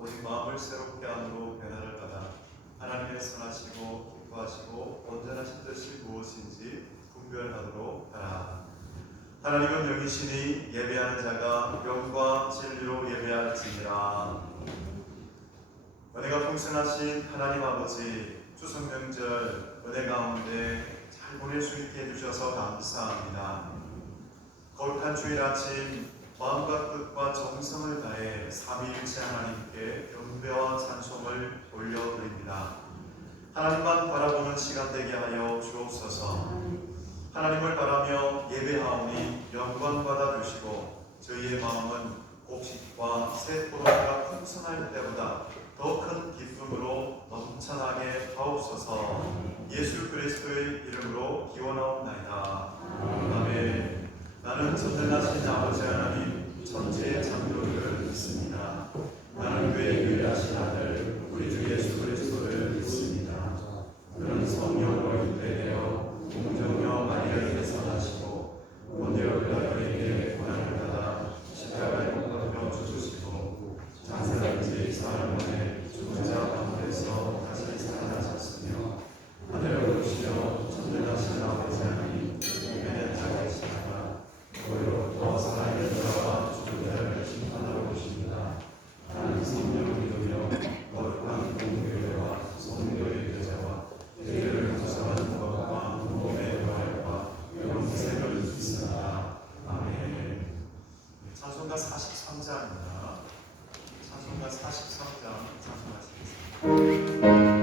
오직 마음을 새롭게 함으로 변화를 받아 하나님의 선하시고 기뻐하시고 온전하신 뜻이 무엇인지 분별하도록 하라. 하나님은 영이시니 예배하는 자가 영과 진리로 예배할지니라. 은혜가 풍성하신 하나님 아버지, 추석 명절 은혜 가운데 잘 보낼 수 있게 해주셔서 감사합니다. 거룩한 주일 아침 마음과 뜻과 정성을 다해 삼위일체 하나님께 경배와 찬송을 올려드립니다. 하나님만 바라보는 시간 되게 하여 주옵소서. 하나님을 바라며 예배하오니 영광 받아주시고 저희의 마음은 곡식과 새 포도주가 풍성할 때보다 더 큰 기쁨으로 넘쳐나게 하옵소서. 예수 그리스도의 이름으로 기원하옵나이다. 아멘. 나는 전능하신 아버지 하나님 천지의 창조주를 믿습니다. 나는 그의 유일하신 아들 우리 주 예수 그리스도를 믿습니다. 그는 성령으로 잉태되어 공정녀 마리아에게서 나시고 본디오 빌라도에게 고난을 받아 십자가에 못 박혀 죽으시고 장사된 지 사흘 만에 죽은 자 가운데서 다시 살아나셨으며 하늘에 오르시며 전능하신 아버지 하나님 우편에 앉아 계시다가 거기로부터 살아있는 자와 죽은 자를 심판하러 오십니다. 나는 성령을 믿으며 거룩한 공교회와 성도의 교제와 죄를 용서하는 것과 몸의 부활과 영생을 믿습니다. 아멘. 찬송가 43장입니다. 찬송가 43장 찬송하시겠습니다.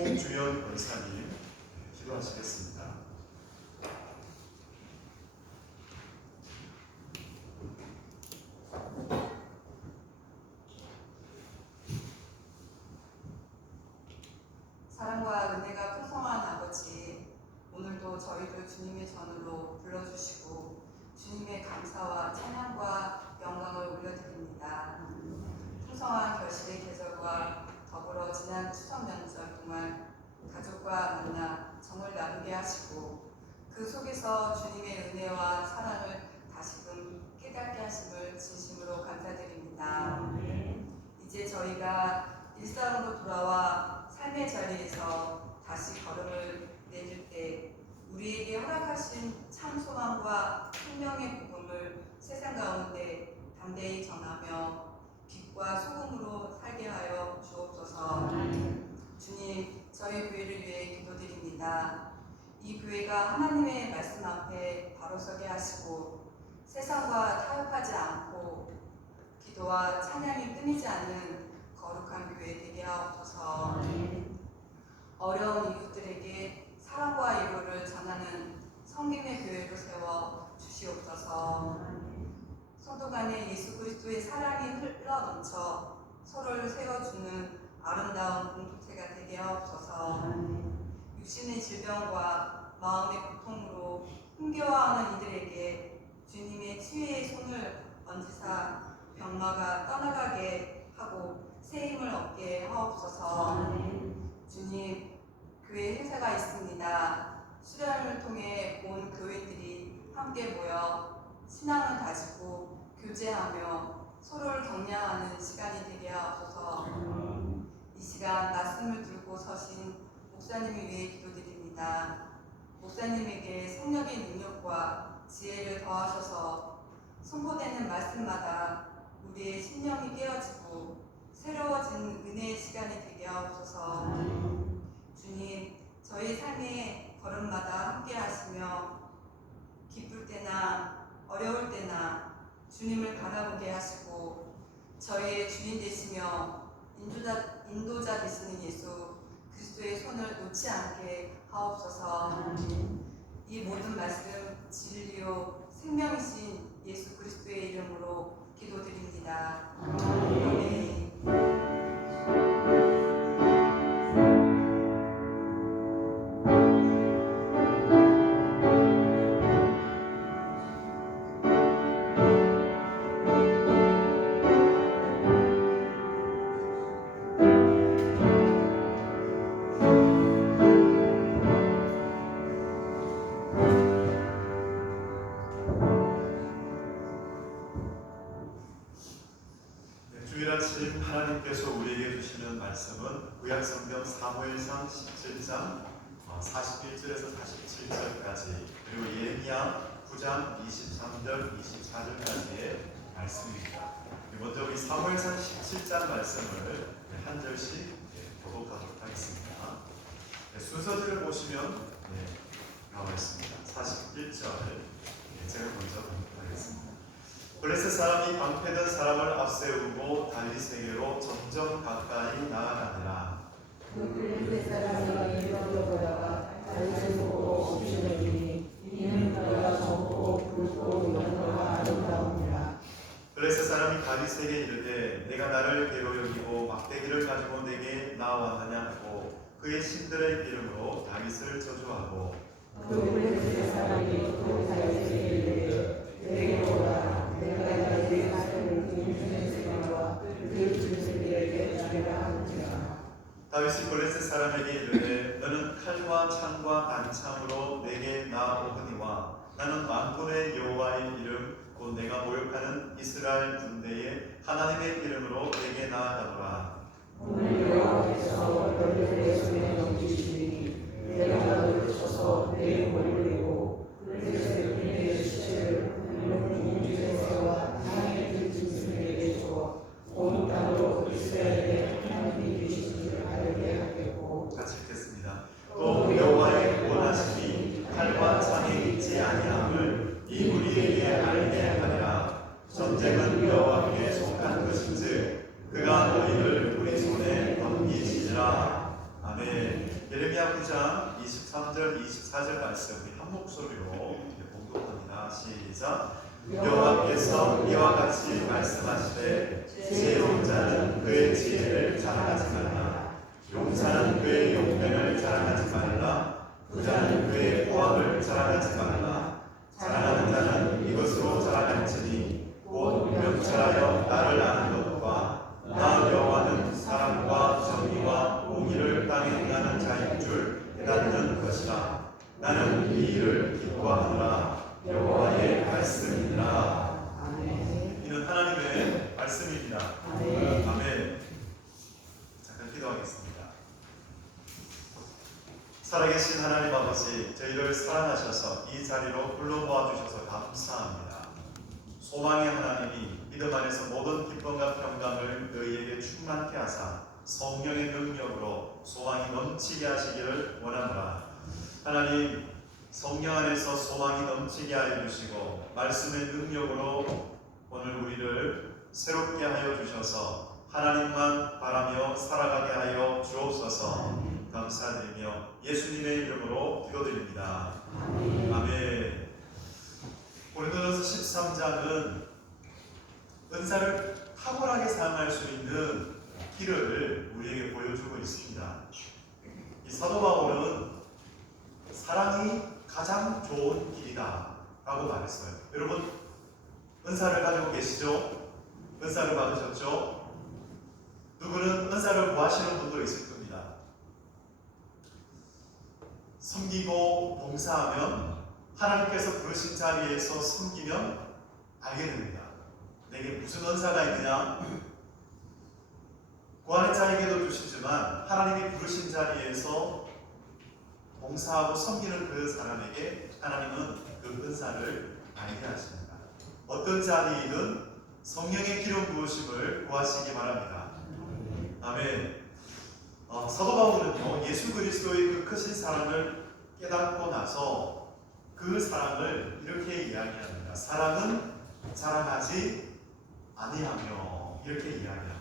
송주연 권사님 기도하시겠습니다. 사랑과 은혜가 풍성한 아버지, 오늘도 저희를 주님의 전으로 불러주시고 주님의 감사와 찬양과 영광을 올려드립니다. 풍성한 결실의 계절과 더불어 지난 추석 명절 동안 가족과 만나 정을 나누게 하시고 그 속에서 주님의 은혜와 사랑을 다시금 깨닫게 하심을 진심으로 감사드립니다. 이제 저희가 일상으로 돌아와 삶의 자리에서 다시 걸음을 내릴 때 우리에게 허락하신 참 소망과 생명의 복음을 기도와 찬양이 끊이지 않는 거룩한 교회 되게 하옵소서. 어려운 이웃들에게 사랑과 위로를 전하는 성김의 교회로 세워 주시옵소서. 성도 간에 예수 그리스도의 사랑이 흘러넘쳐 서로를 세워주는 아름다운 공동체가 되게 하옵소서. 육신의 질병과 마음의 고통으로 힘겨워하는 이들에게 주님의 치유의 손을 얹으사 병마가 떠나가게 하고 새 힘을 얻게 하옵소서. 주님, 교회 행사가 있습니다. 수련을 통해 온 교회들이 함께 모여 신앙을 다지고 교제하며 서로를 격려하는 시간이 되게 하옵소서. 이 시간 말씀을 들고 서신 목사님을 위해 기도드립니다. 목사님에게 성령의 능력과 지혜를 더하셔서 선포되는 말씀마다 우리의 심령이 깨어지고 새로워진 은혜의 시간이 되게 하옵소서. 주님, 저희 삶의 걸음마다 함께 하시며 기쁠 때나 어려울 때나 주님을 바라보게 하시고 저희의 주인 되시며 인도자 되시는 예수 그리스도의 손을 놓지 않게 하옵소서. 이 모든 말씀 진리요 생명이신 예수 그리스도의 이름으로 기도드립니다. 아멘. 주일 아침 하나님께서 우리에게 주시는 말씀은 구약성경 사무엘상 17장 41절에서 47절까지 그리고 예레미야 9장 23절 24절까지의 말씀입니다. 먼저 우리 사무엘상 17장 말씀을 한 절씩 교독하도록 하겠습니다. 순서대로 보시면 나와 있습니다. 41절 제가 먼저 하겠습니다. 블레셋 사람이 방패든 사람을 앞세우고 다윗에게로 점점 가까이 나아가니라. 블레셋 사람이 이리로 보다가 다윗을 보고 없으려니 이는 그가 젊고 붉고 영화가 아름다우니라. 블레셋 사람이 다윗에게 이르되 내가 나를 괴로 여기고 막대기를 가지고 내게 나아왔느냐 하고 그의 신들의 이름으로 다윗을 저주하고 그 블레셋 사람이 또 다윗에게 이르되 내게 오라. 내가 내 사람을 공주의 세계와 그 짐승들에게 주리라 하니라. 다윗이 블레셋 사람에게 이르되 너는 칼과 창과 단창으로 내게 나아오거니와 나는 만군의 여호와의 이름 곧 내가 모욕하는 이스라엘 군대의 하나님의 이름으로 내게 나아가노라. 오늘 여호와께서 너희들의 손에 넘기시니 내가 너를 쳐서 내 목을 내고 블레셋 군대의 시체를 공주의 새와 땅의 그 짐승에게 주어 온 땅으로 이스라엘의 하나님이 계시니를 알게 하겠고. 같이 읽겠습니다. 또 여호와의 원하심이 칼과 창에 있지 아니함을 이 무리에게 알게 하리라. 전쟁은 여호와께 속한 것인즉 그가 너희를 우리 손에 넘기시리라. 아멘. 예레미야 9장 23절 24절 말씀 우리 한 목소리로 봉독합니다. 시작. 여호와께서 이와 같이 말씀하시되 지혜로운 자는 그의 지혜를 자랑하지 말라. 용사는 그의 용맹을 자랑하지 말라. 부자는 그의 포함을 자랑하지 말라. 자랑하는 자는 이것으로 자랑할지니 곧 명철하여 나를 아는 것과 나 여호와는 사랑과 정의와 공의를 땅에 행하는 자인 줄 깨닫는 것이라. 나는 이 일을 기뻐하노라. 여호와의 말씀이니라. 아멘. 이는 하나님의 말씀입니다. 아멘. 아멘. 잠깐 기도하겠습니다. 살아계신 하나님 아버지, 저희를 사랑하셔서 이 자리로 불러모아 주셔서 감사합니다. 소망의 하나님이 믿음 안에서 모든 기쁨과 평강을 너희에게 충만케 하사 성령의 능력으로 소망이 넘치게 하시기를 원하노라. 하나님, 성령 안에서 소망이 넘치게 하여 주시고 말씀의 능력으로 오늘 우리를 새롭게 하여 주셔서 하나님만 바라며 살아가게 하여 주옵소서. 감사드리며 예수님의 이름으로 기도드립니다. 아멘. 고린도전서 13장은 은사를 탁월하게 사용할 수 있는 길을 우리에게 보여주고 있습니다. 이 사도 바울은 사랑이 가장 좋은 길이다 라고 말했어요. 여러분, 은사를 가지고 계시죠? 은사를 받으셨죠? 누구는 은사를 구하시는 분도 있을 겁니다. 섬기고 봉사하면, 하나님께서 부르신 자리에서 섬기면 알게 됩니다. 내게 무슨 은사가 있느냐? 구하는 자에게도 주시지만 하나님이 부르신 자리에서 봉사하고 섬기는 그 사람에게 하나님은 그 은사를 알게 하십니다. 어떤 자리이든 성령의 기름 부으심을 구하시기 바랍니다. 아멘. 사도 바울은요, 예수 그리스도의 그 크신 사랑을 깨닫고 나서 그 사랑을 이렇게 이야기합니다. 사랑은 자랑하지 아니하며, 이렇게 이야기합니다.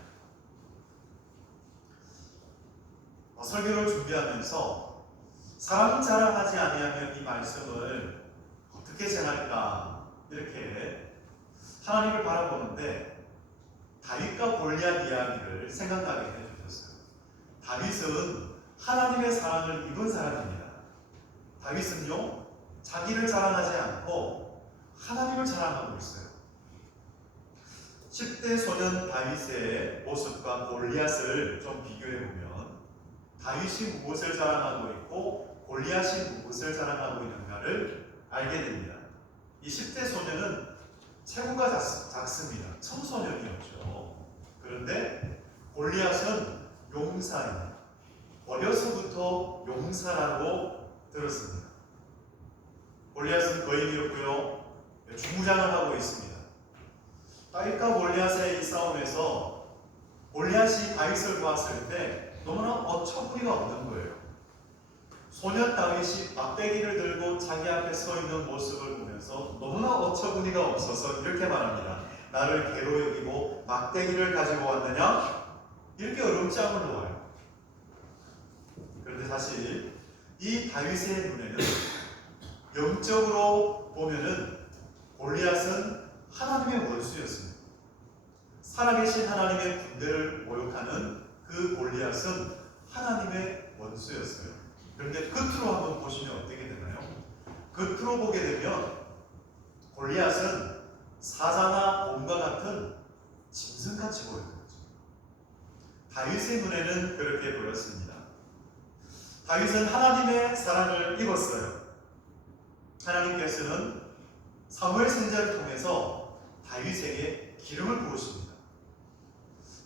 설교를 준비하면서 사랑은 자랑하지 아니하면 이 말씀을 어떻게 전할까 이렇게 하나님을 바라보는데 다윗과 골리앗 이야기를 생각나게 해주셨어요. 다윗은 하나님의 사랑을 입은 사람입니다. 다윗은요, 자기를 자랑하지 않고 하나님을 자랑하고 있어요. 10대 소년 다윗의 모습과 골리앗을 좀 비교해보면 다윗이 무엇을 자랑하고 있고 골리앗이 무엇을 자랑하고 있는가를 알게 됩니다. 이 10대 소년은 체구가 작습니다. 청소년이었죠. 그런데 골리앗은 용사입니다. 어려서부터 용사라고 들었습니다. 골리앗은 거인이었고요. 중무장을 하고 있습니다. 다윗과 골리앗의 이 싸움에서 골리앗이 다윗을 보았을 때 너무나 어처구니가 없는 거예요. 소년 다윗이 막대기를 들고 자기 앞에 서 있는 모습을 보면서 너무나 어처구니가 없어서 이렇게 말합니다. 나를 개로 여기고 막대기를 가지고 왔느냐? 이렇게 어lum장을 놓아요. 그런데 사실 이 다윗의 눈에는 영적으로 보면은 골리앗은 하나님의 원수였습니다. 살아계신 하나님의 군대를 모욕하는 그 골리앗은 하나님의 원수였어요. 그런데 끝으로 한번 보시면 어떻게 되나요? 끝으로 보게 되면 골리앗은 사자나 곰과 같은 짐승같이 보이는 거죠. 다윗의 눈에는 그렇게 보였습니다. 다윗은 하나님의 사랑을 입었어요. 하나님께서는 사무엘 선지자를 통해서 다윗에게 기름을 부으십니다.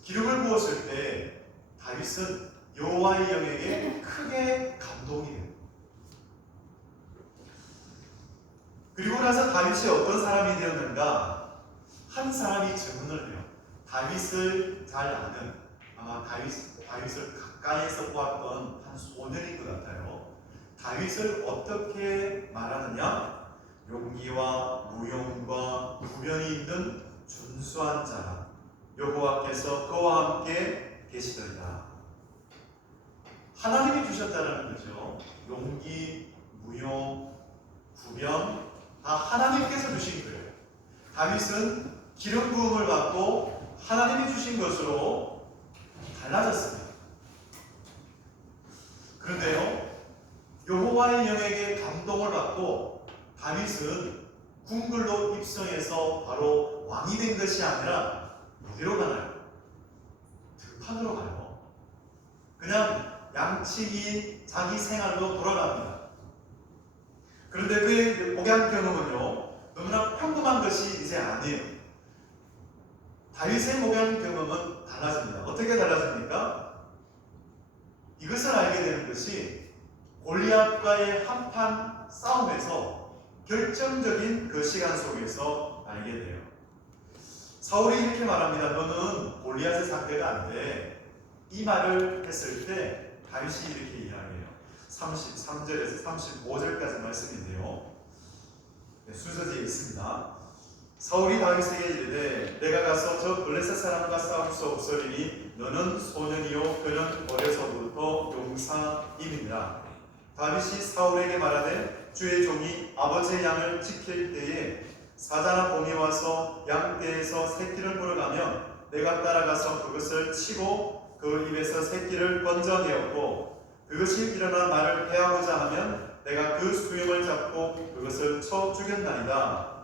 기름을 부었을 때 다윗은 여호와의 영에게 크게 감동이 됩니다. 그리고 나서 다윗이 어떤 사람이 되었는가? 한 사람이 증언을 해요. 다윗을 잘 아는, 아마 다윗을 가까이에서 보았던 한 소년인 것 같아요. 다윗을 어떻게 말하느냐? 용기와 무용과 구변이 있는 준수한 자라. 여호와께서 그와 함께 계시더라. 하나님이 주셨다는 거죠. 용기, 무용, 구변 다 하나님께서 주신 거예요. 다윗은 기름 부음을 받고 하나님이 주신 것으로 달라졌습니다. 그런데요, 여호와의 영에게 감동을 받고 다윗은 궁궐로 입성해서 바로 왕이 된 것이 아니라 어디로 가나요? 들판으로 가요. 그냥 양치기 자기 생활로 돌아갑니다. 그런데 그의 목양 경험은요, 너무나 평범한 것이 이제 아니에요. 다윗의 목양 경험은 달라집니다. 어떻게 달라집니까? 이것을 알게 되는 것이 골리앗과의 한판 싸움에서 결정적인 그 시간 속에서 알게 돼요. 사울이 이렇게 말합니다. 너는 골리앗의 상대가 안 돼. 이 말을 했을 때 다윗이 이렇게 이야기해요. 33절에서 35절까지 말씀인데요. 순서지에 있습니다. 사울이 다윗에게 이르되 내가 가서 저 블레셋 사람과 싸울 수 없으리니 너는 소년이요 그는 어려서부터 용사임이니라. 다윗이 사울에게 말하되 주의 종이 아버지의 양을 지킬 때에 사자나 곰이 와서 양떼에서 새끼를 물어가면 내가 따라가서 그것을 치고 그 입에서 새끼를 건져내었고 그것이 일어나 나를 해하고자 하면 내가 그 수염을 잡고 그것을 쳐 죽였나이다.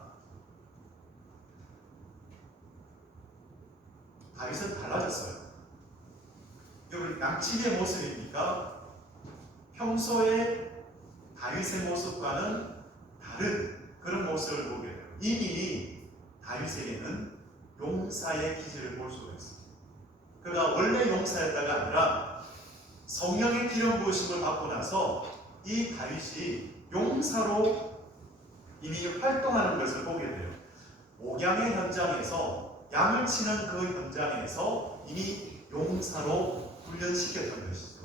다윗은 달라졌어요. 여러분, 양치기의 모습입니까? 평소에 다윗의 모습과는 다른 그런 모습을 보게 돼요. 이미 다윗에게는 용사의 기질을 볼 수가 있습니다. 그가 원래 용사였다가 아니라 성령의 기름 부으심을 받고 나서 이 다윗이 용사로 이미 활동하는 것을 보게 돼요. 목양의 현장에서 양을 치는 그 현장에서 이미 용사로 훈련시켰던 것이죠.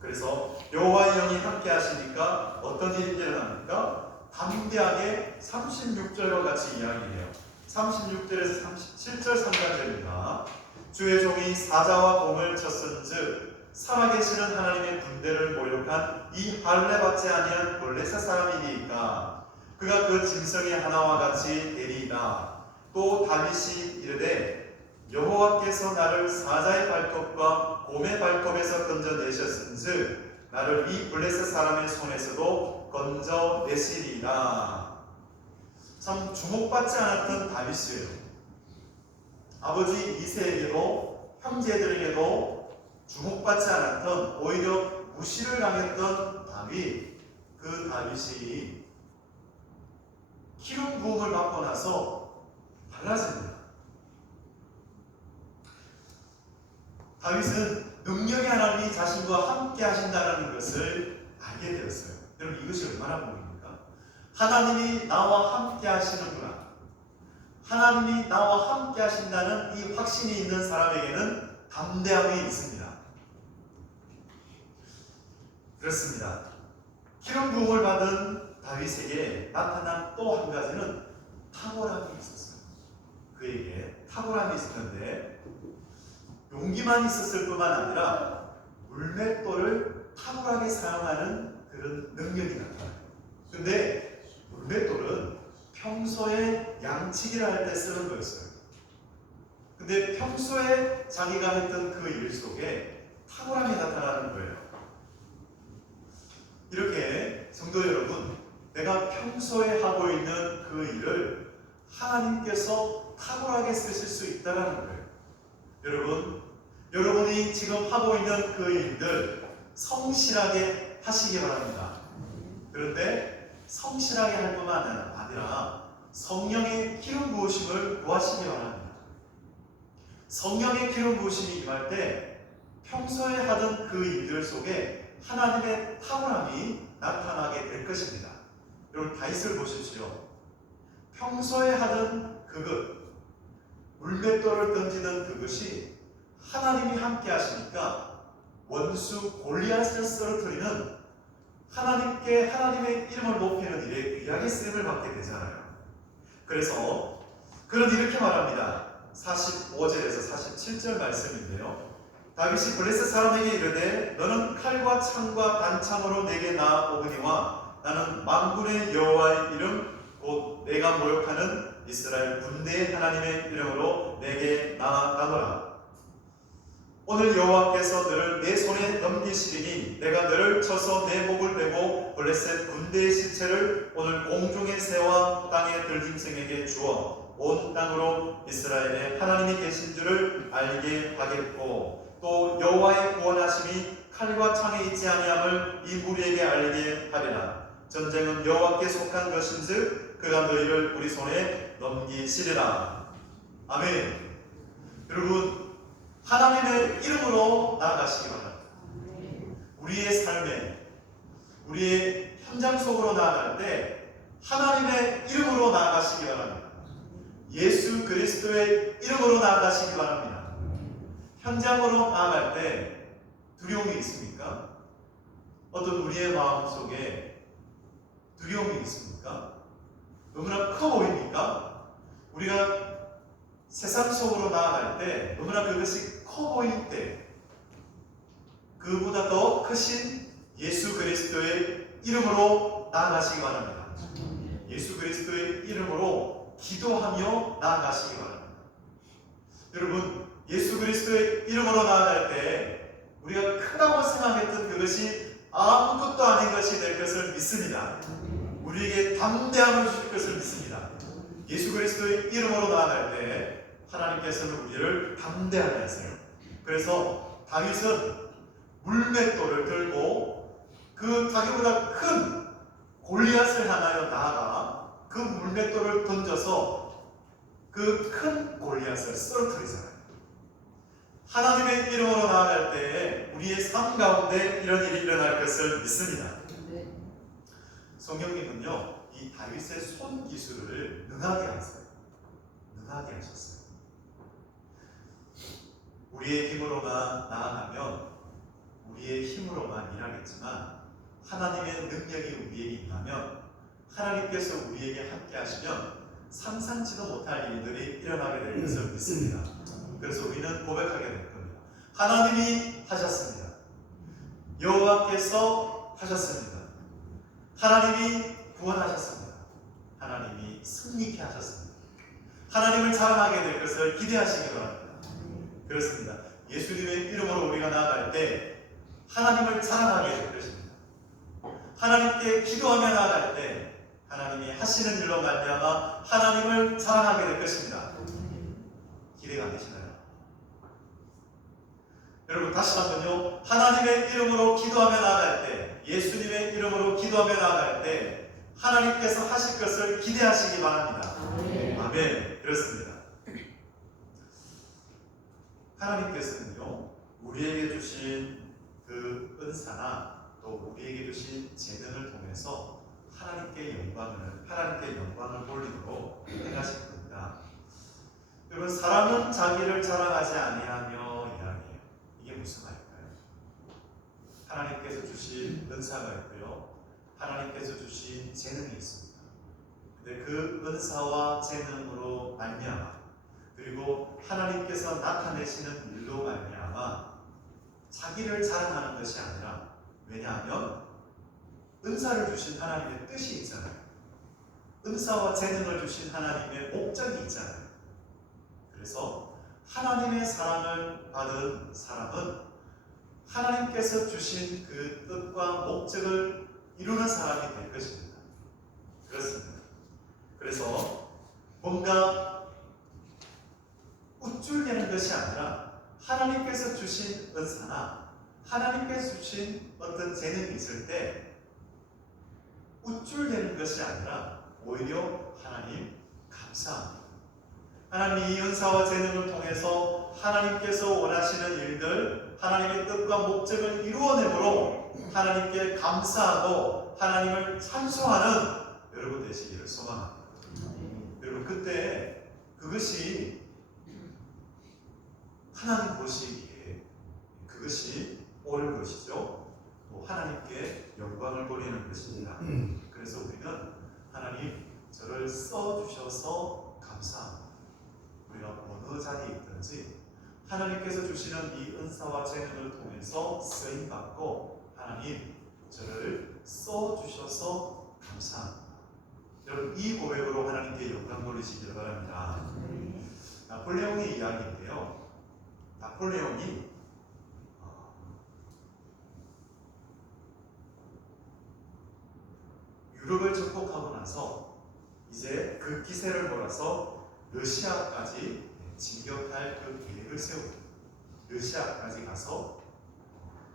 그래서 여호와의 영이 함께 하시니까 어떤 일이 일어납니까? 담대하게 36절과 같이 이야기해요. 36절에서 37절 3절입니다. 주의 종이 사자와 곰을 쳤은즉 살아계시는 하나님의 군대를 모욕한 이 할례 받지 아니한 블레셋 사람이니까 그가 그 짐승의 하나와 같이 되리이다. 또 다윗이 이르되 여호와께서 나를 사자의 발톱과 곰의 발톱에서 건져내셨은즉 나를 이 블레셋 사람의 손에서도 건져내시리라. 참 주목받지 않았던 다윗이에요. 아버지 이새에게도 형제들에게도 주목받지 않았던, 오히려 무시를 당했던 다윗. 그 다윗이 기름 부음을 받고 나서 달라집니다. 다윗은 능력의 하나님이 자신과 함께 하신다는 것을 알게 되었어요. 여러분, 이것이 얼마나 복입니까? 하나님이 나와 함께 하시는구나, 하나님이 나와 함께 하신다는 이 확신이 있는 사람에게는 담대함이 있습니다. 그렇습니다. 기름 부음을 받은 다윗에게 나타난 또 한 가지는 탁월함이 있었어요. 그에게 탁월함이 있었는데 용기만 있었을 뿐만 아니라 물맷돌을 탁월하게 사용하는 그런 능력이 나타나요. 근데 물맷돌은 평소에 양치기를 할 때 쓰는 거였어요. 근데 평소에 자기가 했던 그 일 속에 탁월함이 나타나는 거예요. 이렇게 성도 여러분, 내가 평소에 하고 있는 그 일을 하나님께서 탁월하게 쓰실 수 있다는 거예요. 여러분, 여러분이 지금 하고 있는 그 일들 성실하게 하시기 바랍니다. 그런데 성실하게 할 뿐만 아니라 성령의 기름 부으심을 구하시기 바랍니다. 성령의 기름 부으심이 임할 때 평소에 하던 그 일들 속에 하나님의 탁월함이 나타나게 될 것입니다. 여러분, 다윗을 보십시오. 평소에 하던 그것, 물맷돌을 던지는 그것이 하나님이 함께 하시니까 원수 골리앗을 쓰러뜨리는, 하나님께 하나님의 이름을 높이는 일에 귀하게 쓰임을 받게 되잖아요. 그래서 그는 이렇게 말합니다. 45절에서 47절 말씀인데요. 다윗이 블레셋 사람에게 이르되 너는 칼과 창과 단창으로 내게 나아오거니와 나는 만군의 여호와의 이름 곧 내가 모욕하는 이스라엘 군대의 하나님의 이름으로 내게 나아가노라. 오늘 여호와께서 너를 내 손에 넘기시리니 내가 너를 쳐서 내 목을 베고 블레셋 군대의 시체를 오늘 공중의 새와 땅의 들짐승에게 주어 온 땅으로 이스라엘의 하나님이 계신 줄을 알게 하겠고 또 여호와의 구원하심이 칼과 창에 있지 아니함을 이 무리에게 알게 하리라. 전쟁은 여호와께 속한 것인즉 그가 너희를 우리 손에 넘기시리라. 아멘. 여러분, 하나님의 이름으로 나아가시기 바랍니다. 우리의 삶에, 우리의 현장 속으로 나아갈 때 하나님의 이름으로 나아가시기 바랍니다. 예수 그리스도의 이름으로 나아가시기 바랍니다. 현장으로 나아갈 때 두려움이 있습니까? 어떤 우리의 마음 속에 두려움이 있습니까? 너무나 커 보입니까? 우리가 세상 속으로 나아갈 때 너무나 그것이 커 보일 때 그보다 더 크신 예수 그리스도의 이름으로 나아가시기 바랍니다. 예수 그리스도의 이름으로 기도하며 나아가시기 바랍니다. 여러분, 예수 그리스도의 이름으로 나아갈 때 우리가 크다고 생각했던 그것이 아무것도 아닌 것이 될 것을 믿습니다. 우리에게 담대함을 주실 것을 믿습니다. 예수 그리스도의 이름으로 나아갈 때 하나님께서는 우리를 담대하게 하세요. 그래서 다윗은 물맷돌을 들고 그 자기보다 큰 골리앗을 향하여 나아가 그 물맷돌을 던져서 그 큰 골리앗을 쓰러뜨리잖아요. 하나님의 이름으로 나아갈 때 우리의 삶 가운데 이런 일이 일어날 것을 믿습니다. 성경님은요, 이 다윗의 손 기술을 능하게 하셨어요. 능하게 하셨어요. 우리의 힘으로만 나아가면 우리의 힘으로만 일하겠지만 하나님의 능력이 우리에게 임하면 하나님께서 우리에게 함께 하시면 상상치도 못할 일들이 일어나게 될 것을 믿습니다. 그래서 우리는 고백하게 될 겁니다. 하나님이 하셨습니다. 여호와께서 하셨습니다. 하나님이 구원하셨습니다. 하나님이 승리케 하셨습니다. 하나님을 자랑하게 될 것을 기대하시기 바랍니다. 그렇습니다. 예수님의 이름으로 우리가 나아갈 때 하나님을 자랑하게 될 것입니다. 하나님께 기도하며 나아갈 때 하나님이 하시는 일로 말미암아 하나님을 자랑하게 될 것입니다. 기대가 안 되시나요? 여러분, 다시 한번요. 하나님의 이름으로 기도하며 나아갈 때, 예수님의 이름으로 기도하며 나아갈 때 하나님께서 하실 것을 기대하시기 바랍니다. 아멘. 그렇습니다. 하나님께서는요, 우리에게 주신 그 은사나 또 우리에게 주신 재능을 통해서 하나님께 영광을 돌리도록 행하실 겁니다. 여러분, 사람은 자기를 자랑하지 아니하며 이야기해요. 이게 무슨 말일까요? 하나님께서 주신 은사가 있고요, 하나님께서 주신 재능이 있습니다. 근데 그 은사와 재능으로 말미암아, 그리고 하나님께서 나타내시는 일로 말미암아 자기를 자랑하는 것이 아니라, 왜냐하면 은사를 주신 하나님의 뜻이 있잖아요. 은사와 재능을 주신 하나님의 목적이 있잖아요. 그래서 하나님의 사랑을 받은 사람은 하나님께서 주신 그 뜻과 목적을 이루는 사람이 될 것입니다. 그렇습니다. 그래서 뭔가 우쭐대는 것이 아니라 하나님께서 주신 은사나 하나님께서 주신 어떤 재능이 있을 때 우쭐대는 것이 아니라 오히려 하나님 감사합니다. 하나님, 이 은사와 재능을 통해서 하나님께서 원하시는 일들, 하나님의 뜻과 목적을 이루어내므로 하나님께 감사하고 하나님을 찬송하는 여러분 되시기를 소망합니다. 여러분, 그때 그것이 하나님 보시기에 그것이 옳은 것이죠. 또 하나님께 영광을 돌리는 것입니다. 그래서 우리는 하나님, 저를 써주셔서 감사합니다. 우리가 어느 자리에 있든지 하나님께서 주시는 이 은사와 재능을 통해서 쓰임받고, 하나님, 저를 써주셔서 감사합니다. 여러분, 이 고백으로 하나님께 영광 돌리시길 바랍니다. 나폴레옹의 이야기인데요, 나폴레옹이 유럽을 정복하고 나서 이제 그 기세를 몰아서 러시아까지 진격할 그 계획을 세우고 러시아까지 가서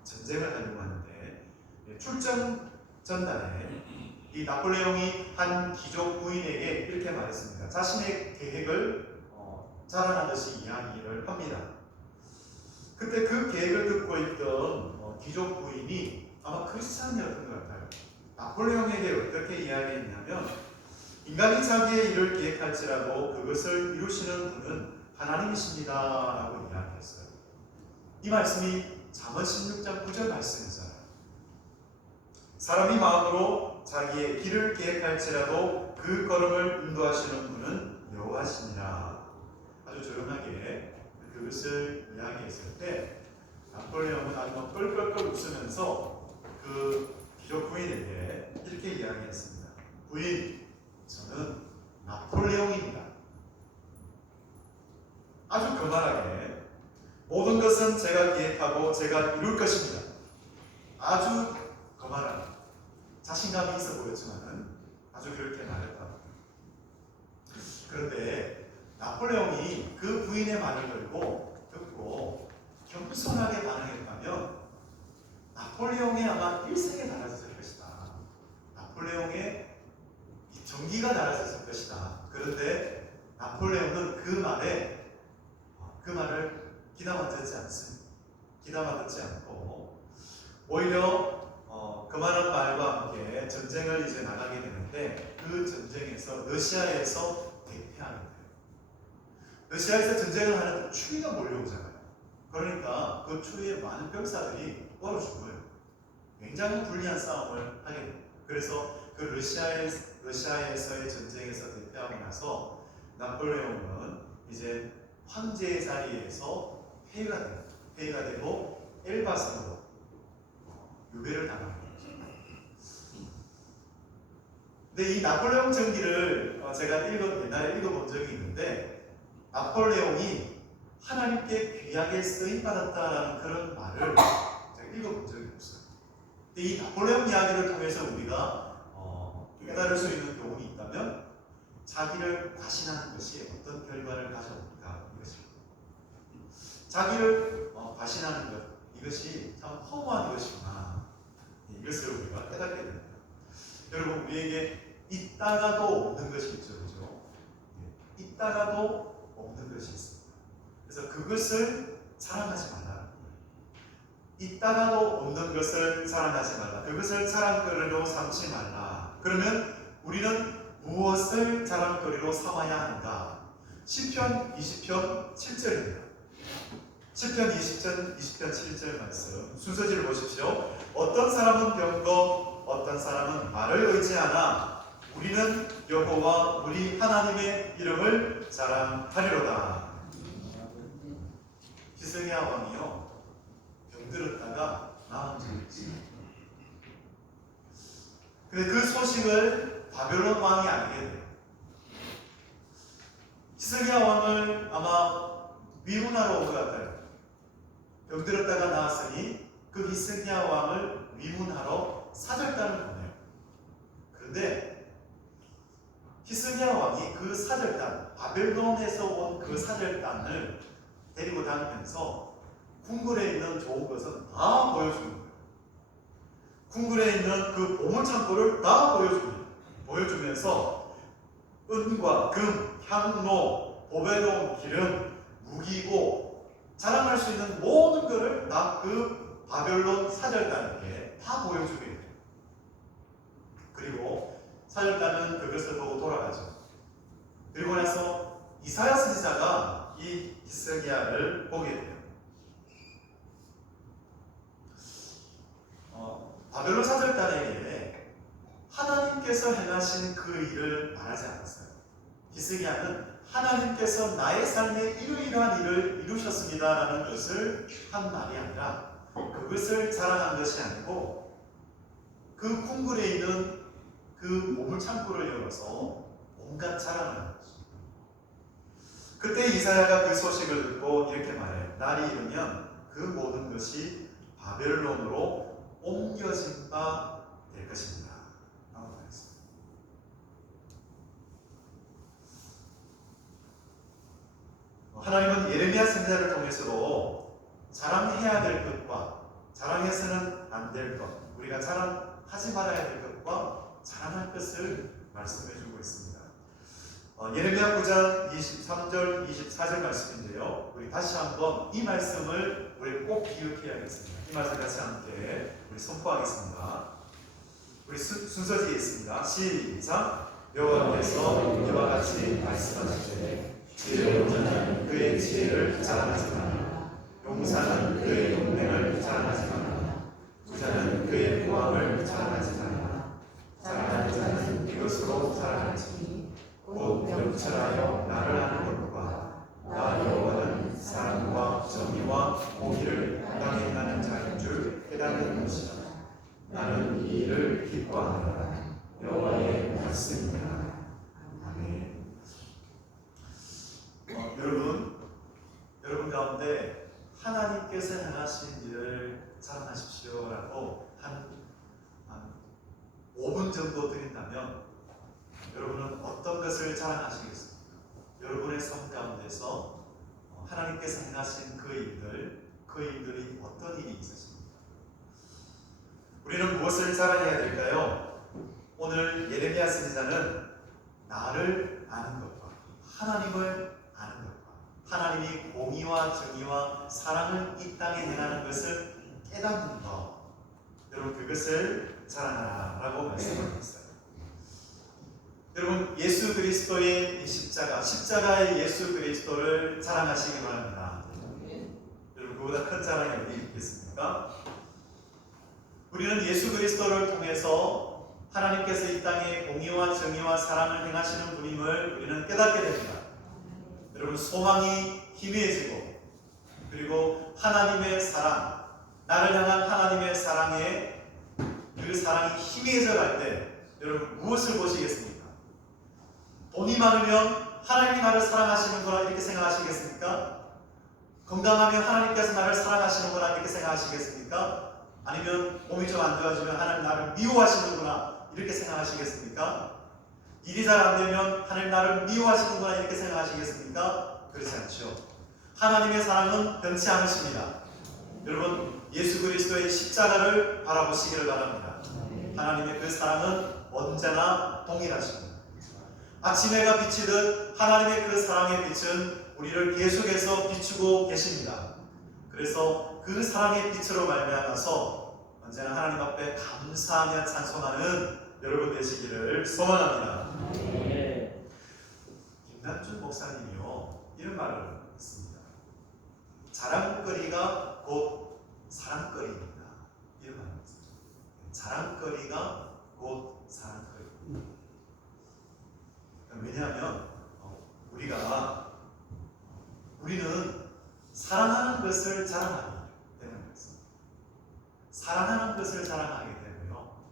전쟁을 하려고 하는데, 출전 전날에 이 나폴레옹이 한 귀족 부인에게 이렇게 말했습니다. 자신의 계획을 자랑하듯이 이야기를 합니다. 그때 그 계획을 듣고 있던 귀족 부인이 아마 크리스찬이었던 것 같아요. 나폴레옹에게 어떻게 이야기했냐면, 인간이 자기의 일을 계획할지라도 그것을 이루시는 분은 하나님이십니다 라고 이야기했어요. 이 말씀이 잠언 16장 9절 말씀이잖아요. 사람이 마음으로 자기의 길을 계획할지라도 그 걸음을 인도하시는 분은 여호와시니라. 아주 그것을 이야기했을 때 나폴레옹은 아주 막 껄껄껄 웃으면서 그 귀족 부인에게 이렇게 이야기했습니다. 부인, 저는 나폴레옹입니다. 아주 거만하게 모든 것은 제가 기획하고 제가 이룰 것입니다. 아주 거만하게 자신감이 있어 보였지만은 아주 그렇게 말했다. 그런데 나폴레옹이 그 부인의 말을 듣고 겸손하게 반응했다면 나폴레옹의 아마 일생이 달라졌을 것이다. 나폴레옹의 정기가 달라졌을 것이다. 그런데 나폴레옹은 그 말을 귀담아 듣지 않고 오히려 그만한 말과 함께 전쟁을 이제 나가게 되는데 그 전쟁에서 러시아에서 대패하는 거예요. 러시아에서 전쟁을 하는데 추위가 몰려오잖아요. 그러니까 그 추위에 많은 병사들이 얼어 죽어요. 굉장히 불리한 싸움을 하게 돼요. 그래서 그 러시아에서의 전쟁에서 대패하고 나서 나폴레옹은 이제 황제의 자리에서 폐위가 되고 엘바스로 유배를 당합니다. 근데 이 나폴레옹 전기를 제가 옛날에 읽어본 적이 있는데 나폴레옹이 하나님께 귀하게 쓰임받았다라는 그런 말을 제가 읽어본 적이 없어요. 근데 이 나폴레옹 이야기를 통해서 우리가 깨달을 수 있는 교훈이 있다면 자기를 과신하는 것이 어떤 결과를 가져올까 이것입니다. 자기를 과신하는 것 이것이 참 허무한 것이구나 이것을 우리가 깨닫게 됩니다. 여러분 우리에게 있다가도 없는 것이 있죠, 그죠? 있다가도 없는 것이 있습니다. 그래서 그것을 자랑하지 말라. 있다가도 없는 것을 자랑하지 말라. 그것을 자랑거리로 삼지 말라. 그러면 우리는 무엇을 자랑거리로 삼아야 하는가? 시편 20편 7절입니다. 시편 20편 7절 말씀 순서지를 보십시오. 어떤 사람은 병거 어떤 사람은 말을 의지하나 우리는 여호와 우리 하나님의 이름을 자랑하리로다. 히스기야 왕이요 병들었다가 나은 적이 있어요. 근데 그 소식을 바벨론 왕이 알게 돼요. 히스기야 왕을 아마 위문하러 온 것 같아요. 병들었다가 나았으니 그 히스기야 왕을 위문하러 사절단을 보내요. 그런데 히스기야 왕이 그 사절단, 바벨론에서 온 그 사절단을 데리고 다니면서 궁궐에 있는 좋은 것은 다 보여주는 거예요. 궁궐에 있는 그 보물창고를 다 보여주면서 은과 금, 향로, 보배로운 기름, 무기고 자랑할 수 있는 모든 것을 다 그 바벨론 사절단에게 다 보여주게 돼요. 그리고 사절단은 그것을 보고 돌아가죠. 그리고 나서 이사야 선지자가 이 히스기야를 보게 돼요. 바벨론 사절단에게 하나님께서 행하신 그 일을 말하지 않았어요. 히스기야는 하나님께서 나의 삶에 이러이러한 일을 이루셨습니다라는 것을 한 말이 아니라 그것을 자랑한 것이 아니고 그 궁궐에 있는 그 보물창고를 열어서 온갖 자랑을 하는 거죠. 그때 이사야가 그 소식을 듣고 이렇게 말해요. 날이 이르면 그 모든 것이 바벨론으로 옮겨진 바 될 것입니다. 라고 말했습니다. 하나님은 예레미야 선지자를 통해서도 자랑해야 될 것과 자랑해서는 안 될 것, 우리가 자랑하지 말아야 될 것과 자랑할 것을 말씀해주고 있습니다. 예레미야 9장 23절 24절 말씀인데요. 우리 다시 한번 이 말씀을 우리 꼭 기억해야겠습니다. 이 말씀 같이 함께 우리 선포하겠습니다. 우리 순서지에 있습니다. 시작. 여호와께서 이와 같이 말씀하시되 지혜로운 자는 그의 지혜를 자랑하지 마라. 용사는 그의 용맹을 자랑하지 마라. 부자는 그의 보암을 자랑하지 마라. 자랑하는 자는 이것으로 자랑하지 곧 명철하여 나를 아는 것과 나 여호와는 사랑과 이 일을 기뻐하노라. 여호와의 말씀이라. 아멘. 여러분 가운데 하나님께서 행하신 일을 자랑하십시오라고 한 5분 정도 드린다면 여러분은 어떤 것을 자랑하시겠습니까? 여러분의 삶 가운데서 하나님께서 행하신 그 일들이 어떤 일이 있으십니까? 우리는 무엇을 자랑해야 될까요? 오늘 예레미야 선지자는 나를 아는 것과 하나님을 아는 것과 하나님이 공의와 정의와 사랑을 이 땅에 행하는 것을 깨닫는 것, 여러분 그것을 자랑하라고 말씀하고 있어요. 여러분 예수 그리스도의 이 십자가의 예수 그리스도를 자랑하시기 바랍니다. 여러분 그보다 큰 자랑이 어디 있겠습니까? 우리는 예수 그리스도를 통해서 하나님께서 이 땅에 공의와 정의와 사랑을 행하시는 분임을 우리는 깨닫게 됩니다. 여러분 소망이 희미해지고 그리고 하나님의 사랑, 나를 향한 하나님의 사랑에 그 사랑이 희미해져 갈 때 여러분 무엇을 보시겠습니까? 돈이 많으면 하나님이 나를 사랑하시는구나 이렇게 생각하시겠습니까? 건강하면 하나님께서 나를 사랑하시는구나 이렇게 생각하시겠습니까? 아니면 몸이 좀 안 좋아지면 하나님 나를 미워하시는구나 이렇게 생각하시겠습니까? 일이 잘 안 되면 하나님 나를 미워하시는구나 이렇게 생각하시겠습니까? 그렇지 않죠. 하나님의 사랑은 변치 않으십니다. 여러분 예수 그리스도의 십자가를 바라보시기를 바랍니다. 하나님의 그 사랑은 언제나 동일하십니다. 아침 해가 비치듯 하나님의 그 사랑의 빛은 우리를 계속해서 비추고 계십니다. 그래서 그 사랑의 빛으로 말미암아서 언제나 하나님 앞에 감사하며 찬송하는 여러분 되시기를 소원합니다. 김남준 목사님이요 이런 말을 했습니다. 자랑거리가 곧 사랑거리입니다. 이런 말을 했습니다. 자랑거리가 곧 사랑거리입니다. 왜냐하면 우리는 사랑하는 것을 자랑하기 때문에 그렇습니다. 사랑하는 것을 자랑하게 되고요.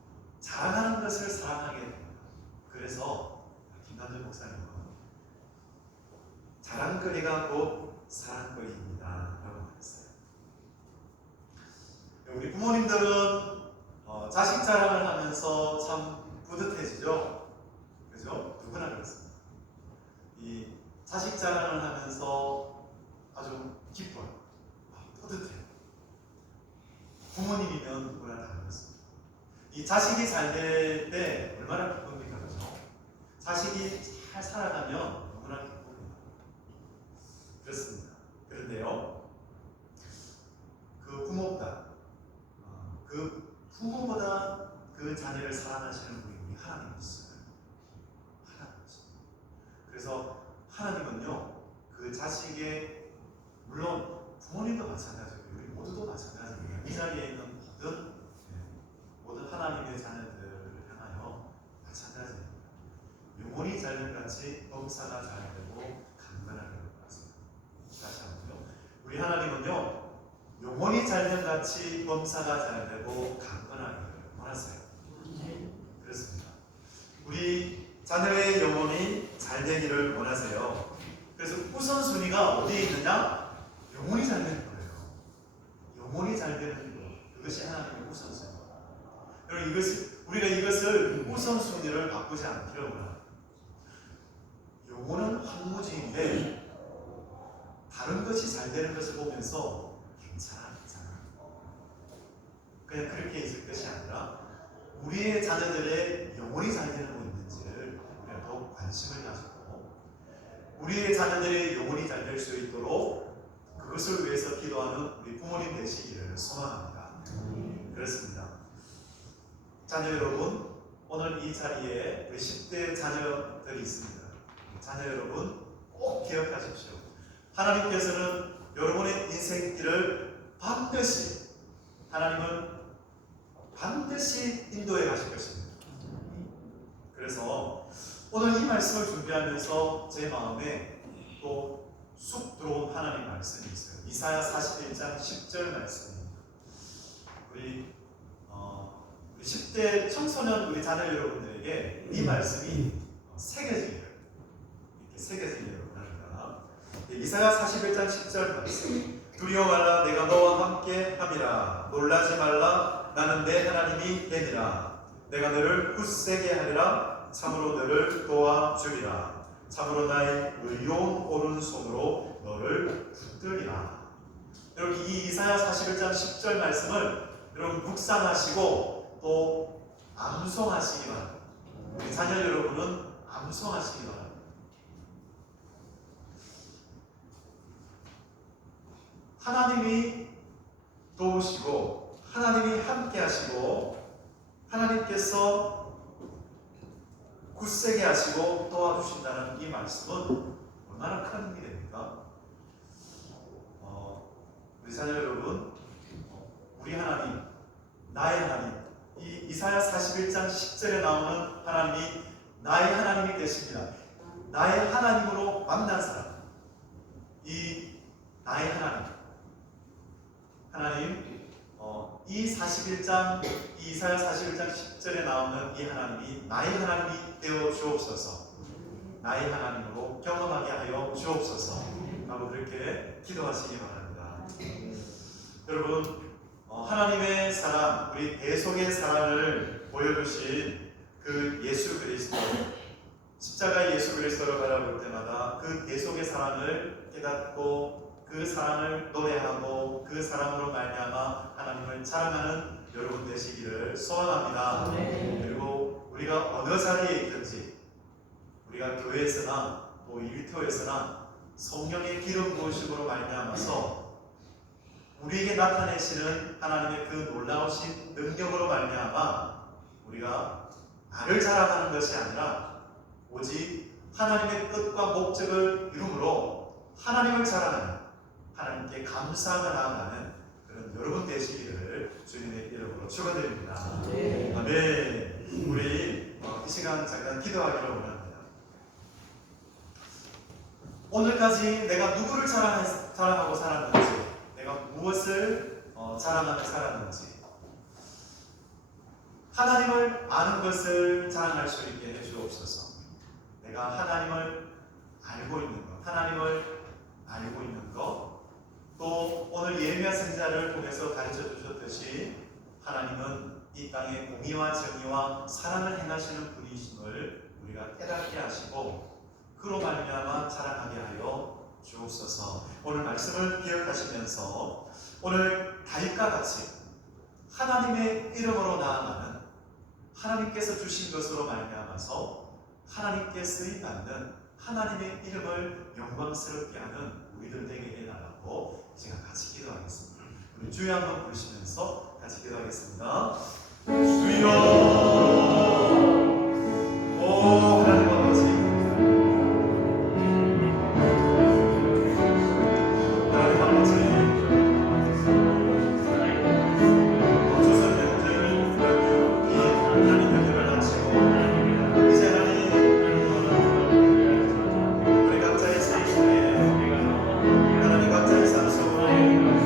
자랑하는 것을 사랑하게 됩니다. 그래서 김남준 목사님은 자랑거리가 곧 사랑거리입니다 라고 말했어요. 우리 부모님들은 자식 자랑을 하면서 참 뿌듯해지죠. 그죠? 누구나 그렇습니다. 이 자식 자랑을 하면서 아주 기뻐요. 뿌듯해요. 부모님이면 누구나 다 그렇습니다. 이 자식이 잘 될 때 얼마나 기쁩니까? 그죠? 자식이 잘 살아가면 너무나 기쁩니다. 그렇습니다. 그런데요, 그 부모보다 그 자녀를 사랑하시는 분이 하나님이시잖아요. 하나님이십니다. 그래서 하나님은요, 그 자식의 물론 부모님도 마찬가지고 우리 모두도 마찬가지입니다. 이 자리에 있는 모든 하나님의 자녀들을 향하여 마찬가지입니다. 영혼이 잘됨같이 범사가 잘되고 강건하게 될 것 같습니다. 다시 한번요. 우리 하나님은요 영혼이 잘됨같이 범사가 잘되고 강건하게 원하세요. 그렇습니다. 우리 자녀의 영혼이 잘되기를 원하세요. 그래서 우선순위가 어디에 있느냐? 영혼이 잘 되는 거예요. 영혼이 잘 되는 것. 그것이 하나님의 우선순위입니다. 여러분 우리가 이것을 우선순위를 바꾸지 않기를 원합니다. 영혼은 황무지인데 다른 것이 잘 되는 것을 보면서 괜찮아. 그냥 그렇게 있을 것이 아니라 우리의 자녀들의 영혼이 잘 되는 거 있는지를 우리가 더욱 관심을 가지고 우리의 자녀들의 영혼이 잘 될 수 있도록 그것을 위해서 기도하는 우리 부모님 되시기를 소망합니다. 그렇습니다. 자녀 여러분, 오늘 이 자리에 우리 10대 자녀들이 있습니다. 자녀 여러분 꼭 기억하십시오. 하나님께서는 여러분의 인생길을 하나님은 반드시 인도해 가실 것입니다. 그래서 오늘 이 말씀을 준비하면서 제 마음에 또 쑥 들어온 하나님 말씀이 있어요. 이사야 41장 10절 말씀입니다. 우리 10대 청소년 우리 자녀 여러분들에게 이 말씀이 새겨지기를, 이렇게 새겨지기를 원합니다. 이사야 41장 10절 말씀. 두려워 말라, 내가 너와 함께 함이라. 놀라지 말라, 나는 내 하나님이 됨이라. 내가 너를 굳세게 하리라. 참으로 너를 도와주리라. 참으로 나의 의로운 오른손으로 너를 붙들리라. 여러분, 이 이사야 41장 10절 말씀을 여러분 묵상하시고 또 암송하시기 바랍니다. 우리 자녀 여러분은 암송하시기 바랍니다. 하나님이 도우시고 하나님이 함께 하시고 하나님께서 굳세게 하시고 도와주신다는 이 말씀은 얼마나 큰 힘이 됩니까? 우리 자녀 여러분, 우리 하나님, 나의 하나님, 이 이사야 41장 10절에 나오는 하나님이 나의 하나님이 되십니다. 나의 하나님으로 만난 사람, 이 나의 하나님, 이 이사야 41장 10절에 나오는 이 하나님이 나의 하나님이 되어 주옵소서. 나의 하나님으로 경험하게 하여 주옵소서. 라고 그렇게 기도하시기 바랍니다. 여러분, 하나님의 사랑, 우리 대속의 사랑을 보여주신 그 예수 그리스도, 십자가의 예수 그리스도를 바라볼 때마다 그 대속의 사랑을 깨닫고 그 사랑을 노래하고 그 사랑으로 말미암아 하나님을 자랑하는 여러분 되시기를 소원합니다. 그리고 우리가 어느 자리에 있든지, 우리가 교회에서나 또 일터에서나 성령의 기름 부으심으로 말미암아서 우리에게 나타내시는 하나님의 그 놀라우신 능력으로 말미암아 우리가 나를 자랑하는 것이 아니라 오직 하나님의 뜻과 목적을 이루므로 하나님을 자랑하는, 하나님께 감사하며 나아가는 그런 여러분 되시기를 주님의 이름으로 축원드립니다. 아멘. 우리 이 시간 잠깐 기도하기를 원합니다. 오늘까지 내가 누구를 자랑하고 살았는지, 내가 무엇을 자랑하며 살았는지, 하나님을 아는 것을 자랑할 수 있게 해주옵소서. 내가 하나님을 알고 있는 것, 하나님을 알고 있는 것, 또 오늘 예레미야 선지자를 통해서 가르쳐 주셨듯이 하나님은 이 땅에 공의와 정의와 사랑을 행하시는 분이심을 우리가 깨닫게 하시고 그로 말미암아 자랑하게 하여 주옵소서. 오늘 말씀을 기억하시면서 오늘 다윗과 같이 하나님의 이름으로 나아가는, 하나님께서 주신 것으로 말미암아서 하나님께 쓰임받는 하나님의 이름을 영광스럽게 하는 우리들 되게 해달라고 제가 같이 기도하겠습니다. 우리 주여 한번 부르시면서 같이 기도하겠습니다. 주여, 오 하나님 아버지, 하나님 아버지,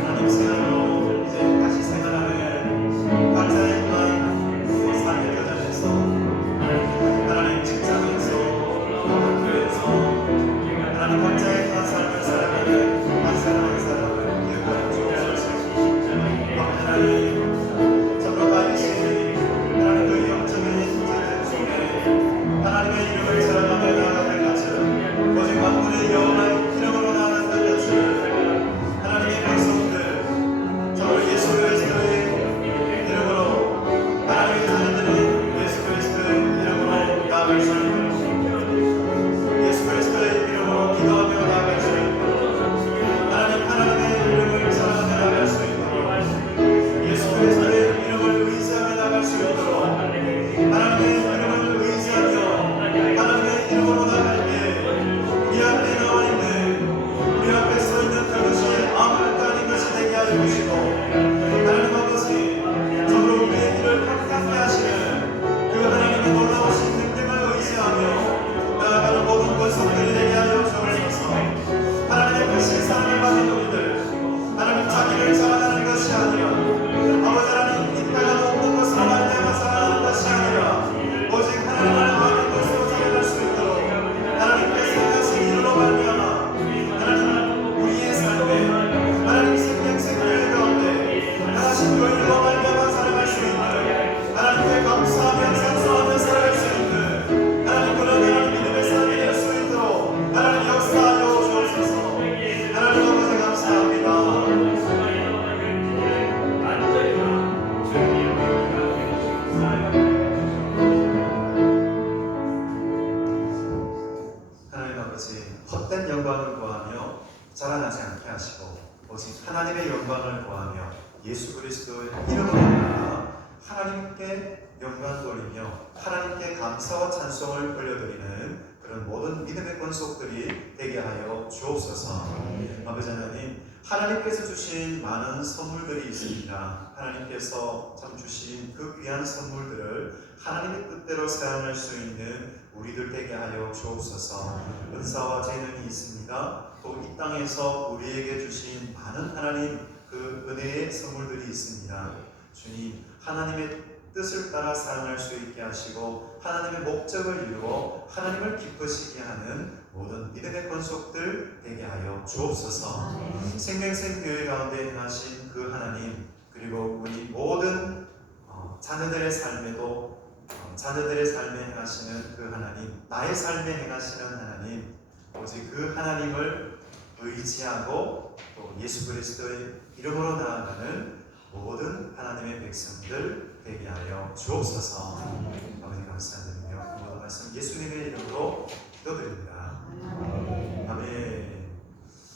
하나님 생활로 이제 다시 생활하는 각자의 삶의 자랑하지 않게 하시고 오직 하나님의 영광을 구하며 예수 그리스도의 이름으로 나아가 하나님께 영광 돌리며 하나님께 감사와 찬송을 올려드리는 그런 모든 믿음의 권속들이 되게 하여 주옵소서. 아버지 하나님, 하나님께서 주신 많은 선물들이 있습니다. 하나님께서 참 주신 그 귀한 선물들을 하나님의 뜻대로 사용할 수 있는 우리들 되게 하여 주옵소서. 은사와 재능이 있습니다. 또 이 땅에서 우리에게 주신 많은 하나님 그 은혜의 선물들이 있습니다. 주님, 하나님의 뜻을 따라 사용할 수 있게 하시고 하나님의 목적을 이루어 하나님을 기쁘시게 하는 모든 믿음의 권속들 되게 하여 주옵소서. 생명생 교회 가운데 행하신 그 하나님, 그리고 우리 모든 자녀들의 삶에도 자녀들의 삶에 행하시는 그 하나님, 나의 삶에 행하시는 하나님, 오직 그 하나님을 의지하고 또 예수 그리스도의 이름으로 나아가는 모든 하나님의 백성들 되게 하여 주옵소서. 아버지 감사드리며 모든 말씀 예수님의 이름으로 기도드립니다.